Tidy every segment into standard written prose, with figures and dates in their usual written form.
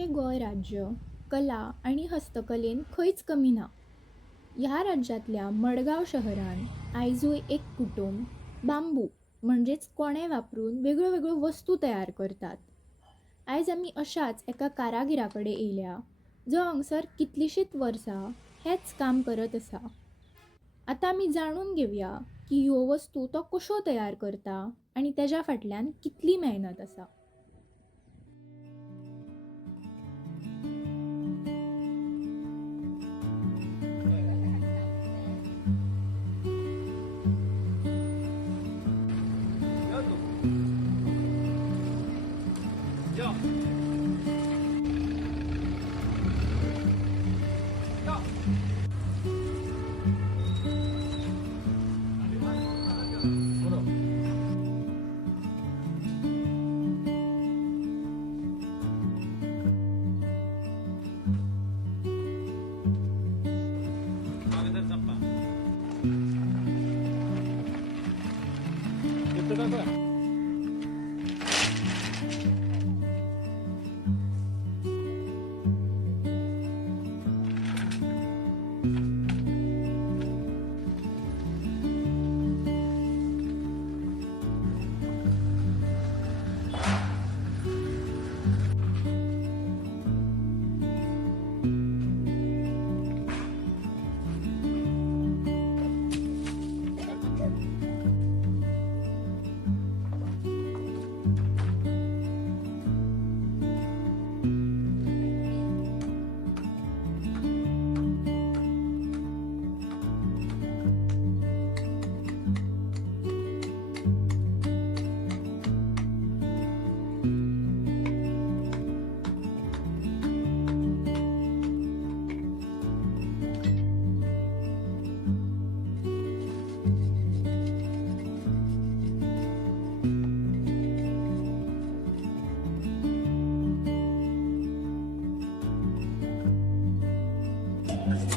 आमचें गोंय राज्य कला आनी हस्तकलेन खंयच कमी ना. ह्या राज्यांतल्या मडगांव शहरान आयजूय एक कुटुंब बांबू म्हणजेच कोणे वापरून वेगळ्यो वेगळ्यो वस्तू तयार करतात. आयज आमी अशाच एका कारागिरा कडेन येयल्या जो हांगसर कितलींशींच वर्सां हेंच काम करत आसा. आतां आमी जाणून घेवया की ह्यो वस्तू तो कश्यो तयार करता आनी तेज्या फाटल्यान कितली मेहनत आसा.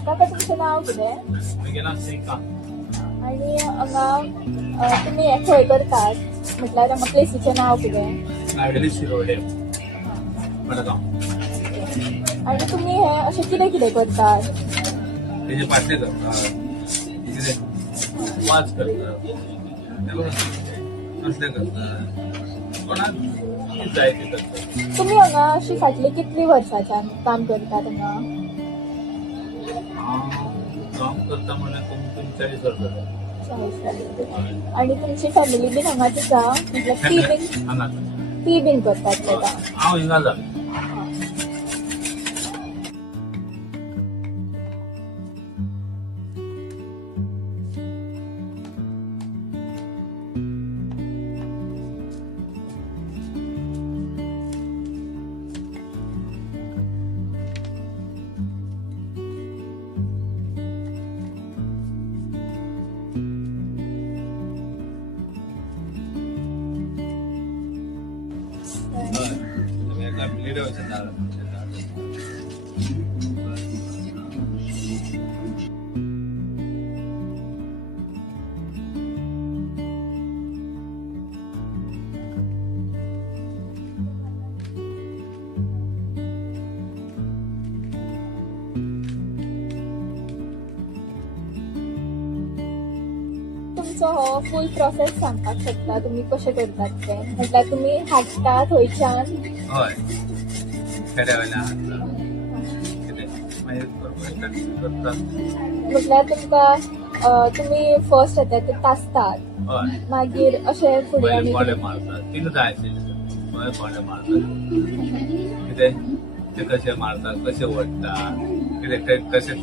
काका तुमचं नाव कितें? आणि हांगा तुमी हे खंय करतात म्हटल्यार हांगा प्लेसीचें नाव कितें? आयडली शिरोडे मडगांव. आणि तुमी हे अशें कितें कितें करतात? तेजे पाटले करतात, कितें वाज करतात, असले करतात, कोणाक जाय ते करतात. तुमी हांगा अशी फाटली कितली वर्सांच्यान काम करतात हांगा? हांव काम करता म्हळ्यार तुमी 40 वर्सां. आणि तुमची फॅमिली बीन हांगाच आसा म्हटल्यार हांगा ती बीन करतात तेका? हांव हिंगा जालो. लीडर तुमचो हो फूल प्रोसेस सांगपाक शकता तुमी कशें करतात ते? म्हटल्यार तुमी हाडटा थंयच्यान? हय खेड्या वयल्यान कितें मागीर करतात. म्हटल्यार तुमकां तुमी फर्स्ट येता ते तासतात, हय मागीर अशें फुडें पयले आनी कोंडे मारतात, तिनू जाय आशिल्ले पयले कोंडे मारतात, कितें ते कशें मारतात, कशें ओडटा, कितें कशें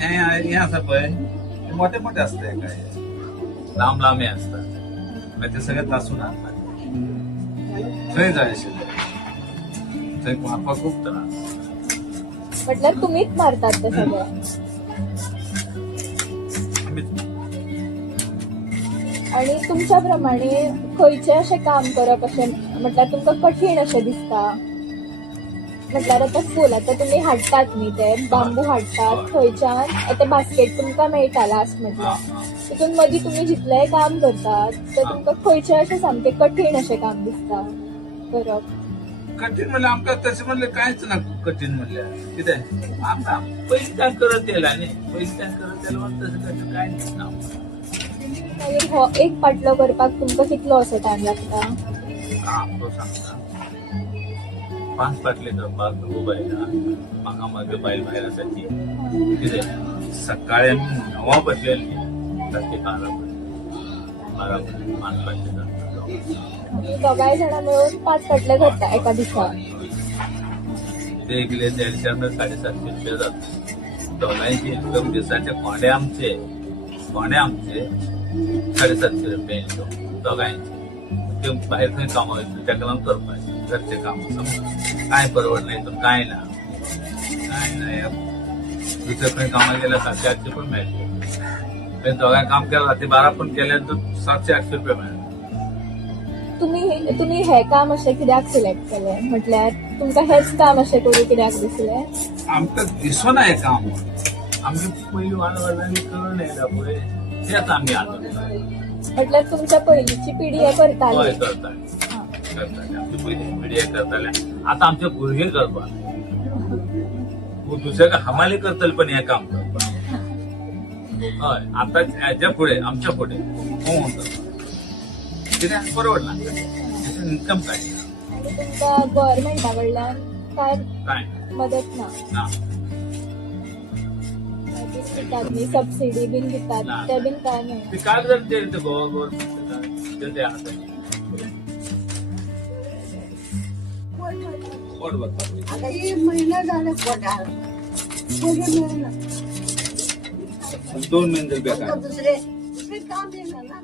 हें आसा पळय ते मोठे मोठे आसता काय लांब लांब असतात मागीर ते सगळे तासून हाडतात. थंय जाय आशिल्ले थंय मारपाक खूब त्रास. म्हटल्यार तुमीच मारतात ते सगळे? आणि तुमच्या प्रमाणे खंयचें अशें काम करप अशें म्हटल्यार तुमकां कठीण अशें दिसता? म्हटल्यार आतां फूल आतां तुमी हाडटात न्ही ते बांबू हाडटात थंयच्यान ते बास्केट तुमकां मेळटा लास्ट म्हटल्यार तितून मदीं तुमी जितलेंय काम करतात तर तुमकां खंयचें अशें सामकें कठीण अशें काम दिसता करप? कठीण म्हणलं आमका तसे म्हणले काहीच ना कठीण म्हणल्या कितें आमकां पयलीं काय करत येयला न्ही पयलीं काय करत येयला म्हणून तसं कठीण काय ना मागीर हो एक पाटलो करपाक तुमकां कितलो असो टायम लागता? तो सांगता 5 पाटले करपाक उबो आयला म्हाका मागीर बायल भायर आसा ती कितें सकाळी आमी 9 बसलेली रात्री 12 पर्यंत 5 पाटले करता आमी दोगांय जाणां मेळून 5 पाटले करता एका दिसाक. ते कितें 150 750 रुपया जाता दोगांयची इन्कम दिसाचे कोंडे आमचे 750 रुपया इन्कम दोगांयचे ते भायर खंय कामां वयतले तेका लागून करपाचें घरचें काम कांय परवडना हितून कांय ना दुसरे खंय कामाक गेल्यार 700-800 पण मेळटले पण दोगांय काम केलें राती 12 पण केल्यार 700-800 रुपया मेळटा. तुम्ही हे काम अशें कित्याक सिलेक्ट केलें म्हटल्यार तुमकां हेच काम अशें करूं कित्याक दिसलें? आमकां दिसना हें काम आमगे पयलीं वाडवाडांनी करून येयला पळय तेच आमी आतां म्हटल्यार तुमच्या पयलींची पिढी हे करताली. हय करताले आमची पयलीं पिढी हें करताले आतां आमचे भुरगे करपाक दुसऱ्याक हमाली करतले पण हें काम करपाक हय आतां हेच्या फुडें आमच्या फुडें कोण करता कित्याक परवडना इन्कम काय आनी तुमकां गव्हर्मेंटा कडल्यान काय काय मदत ना? ना दितात न्ही सबसिडी बीन दितात ना. ते बीन काय मेळना. ते काय जर ते गव्हर्मेंट ते आसा पोट भरपाक आता एक महिना झाला पोटार 2 महिने रुपया काय दुसरे काम देणार ना.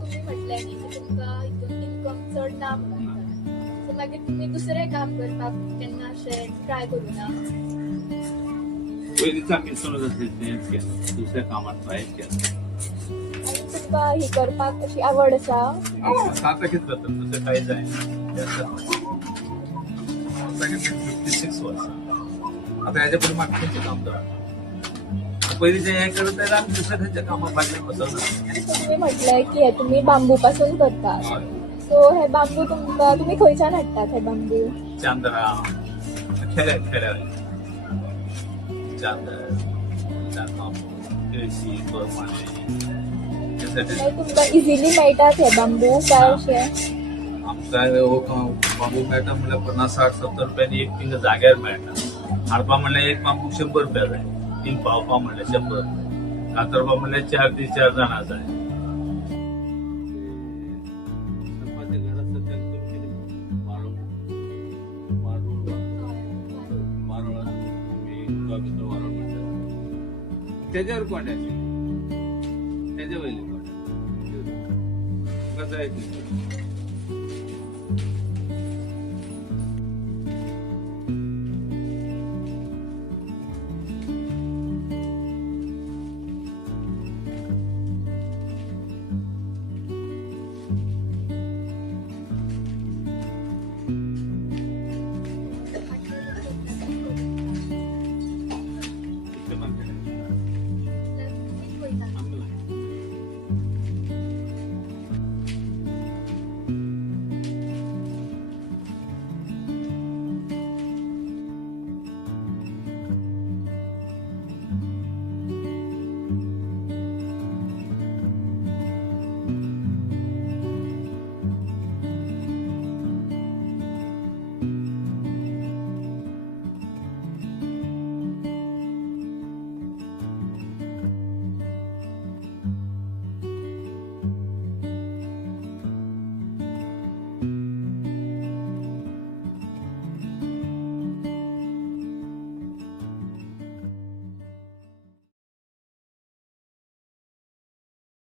तुम्ही म्हटलें न्ही की तुमकां हितून इन्कम चड ना म्हणून सो मागीर तुम्ही दुसरें काम करपाक केन्ना अशें ट्राय करूना? पयलींच आमी समज तेंच केलें दुसऱ्या कामात ट्रायच केलें आनी तुमकां ही करपाक अशी आवड आसा? आता कितें करता दुसरें काय जाय 56 वर्सां आता हेच्या पयलीं म्हाका खंयचें काम करता पयलींचें हें करत जाल्यार आमी दुसऱ्या खंयच्या कामाक फाटल्यान वचना तुम्ही म्हटलें की हे तुम्ही बांबू पासून करतात सो हे बांबू तुमकां तुम्ही खंयच्यान हाडटात हे बांबू? चांदरा खेड्या चांदर केळशी बोरमाळे मागीर तुमकां इजिली मेळटात हे बांबू काय अशें? आमकां बांबू मेळटा म्हणल्यार 50-60-70 रुपयांनी एक थिंग जाग्यार मेळटा हाडपा म्हणल्यार एक बांबू 100 रुपया जाय थिंग पावपा म्हणल्यार 100 रुपया कातरपा म्हणल्यार 4 जाणां जाय त्याच्यावर कोंड्याचे त्याच्या वयले कोंड्या जाय